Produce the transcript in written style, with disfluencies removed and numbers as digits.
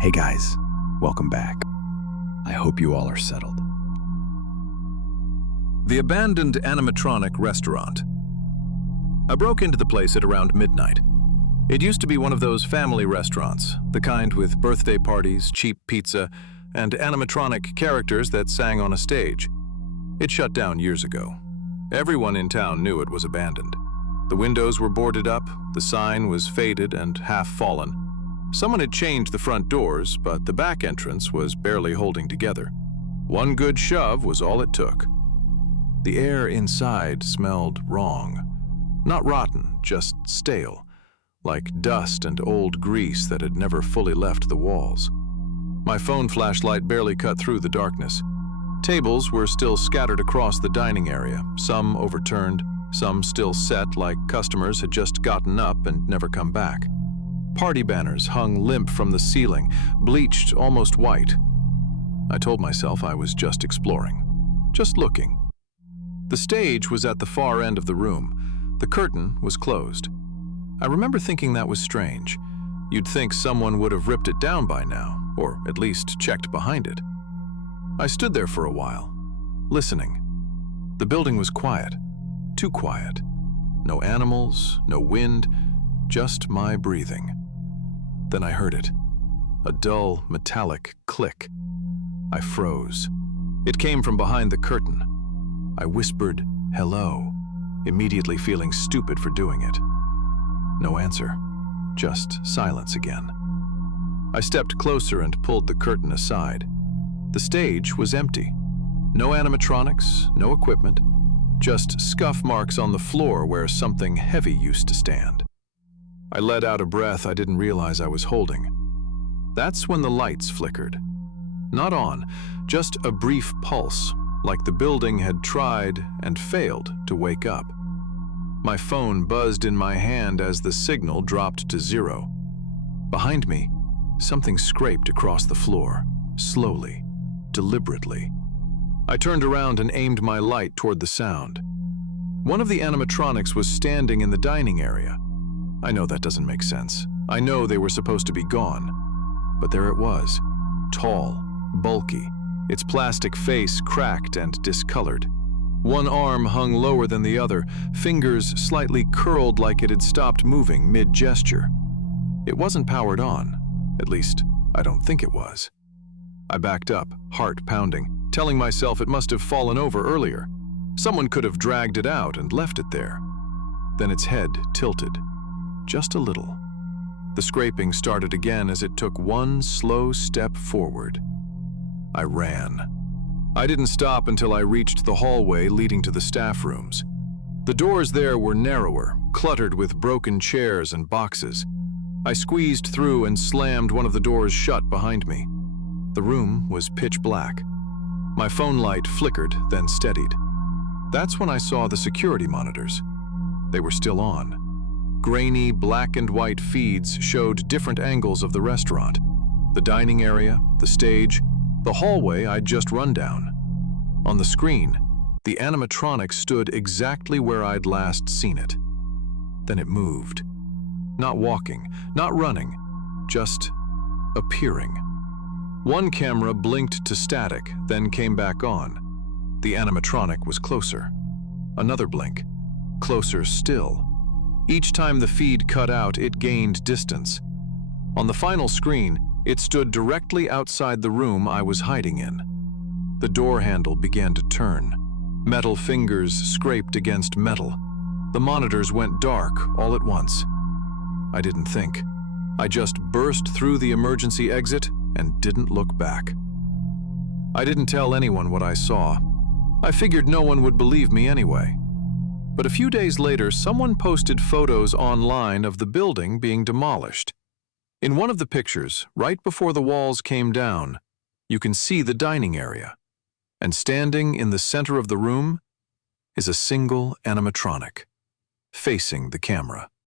Hey guys, welcome back. I hope you all are settled. The abandoned animatronic restaurant. I broke into the place at around midnight. It used to be one of those family restaurants, the kind with birthday parties, cheap pizza, and animatronic characters that sang on a stage. It shut down years ago. Everyone in town knew it was abandoned. The windows were boarded up, the sign was faded and half fallen. Someone had changed the front doors, but the back entrance was barely holding together. One good shove was all it took. The air inside smelled wrong. Not rotten, just stale, like dust and old grease that had never fully left the walls. My phone flashlight barely cut through the darkness. Tables were still scattered across the dining area, some overturned, some still set like customers had just gotten up and never come back. Party banners hung limp from the ceiling, bleached almost white. I told myself I was just exploring, just looking. The stage was at the far end of the room. The curtain was closed. I remember thinking that was strange. You'd think someone would have ripped it down by now, or at least checked behind it. I stood there for a while, listening. The building was quiet, too quiet. No animals, no wind, just my breathing. Then I heard it, a dull, metallic click. I froze. It came from behind the curtain. I whispered, "Hello," immediately feeling stupid for doing it. No answer, just silence again. I stepped closer and pulled the curtain aside. The stage was empty. No animatronics, no equipment, just scuff marks on the floor where something heavy used to stand. I let out a breath I didn't realize I was holding. That's when the lights flickered. Not on, just a brief pulse, like the building had tried and failed to wake up. My phone buzzed in my hand as the signal dropped to 0. Behind me, something scraped across the floor, slowly, deliberately. I turned around and aimed my light toward the sound. One of the animatronics was standing in the dining area. I know that doesn't make sense. I know they were supposed to be gone. But there it was, tall, bulky, its plastic face cracked and discolored. One arm hung lower than the other, fingers slightly curled like it had stopped moving mid-gesture. It wasn't powered on. At least, I don't think it was. I backed up, heart pounding, telling myself it must have fallen over earlier. Someone could have dragged it out and left it there. Then its head tilted. Just a little. The scraping started again as it took one slow step forward. I ran. I didn't stop until I reached the hallway leading to the staff rooms. The doors there were narrower, cluttered with broken chairs and boxes. I squeezed through and slammed one of the doors shut behind me. The room was pitch black. My phone light flickered, then steadied. That's when I saw the security monitors. They were still on. Grainy black and white feeds showed different angles of the restaurant. The dining area, the stage, the hallway I'd just run down. On the screen, the animatronic stood exactly where I'd last seen it. Then it moved. Not walking, not running, just appearing. One camera blinked to static, then came back on. The animatronic was closer. Another blink. Closer still. Each time the feed cut out, it gained distance. On the final screen, it stood directly outside the room I was hiding in. The door handle began to turn. Metal fingers scraped against metal. The monitors went dark all at once. I didn't think. I just burst through the emergency exit and didn't look back. I didn't tell anyone what I saw. I figured no one would believe me anyway. But a few days later, someone posted photos online of the building being demolished. In one of the pictures, right before the walls came down, you can see the dining area. And standing in the center of the room is a single animatronic, facing the camera.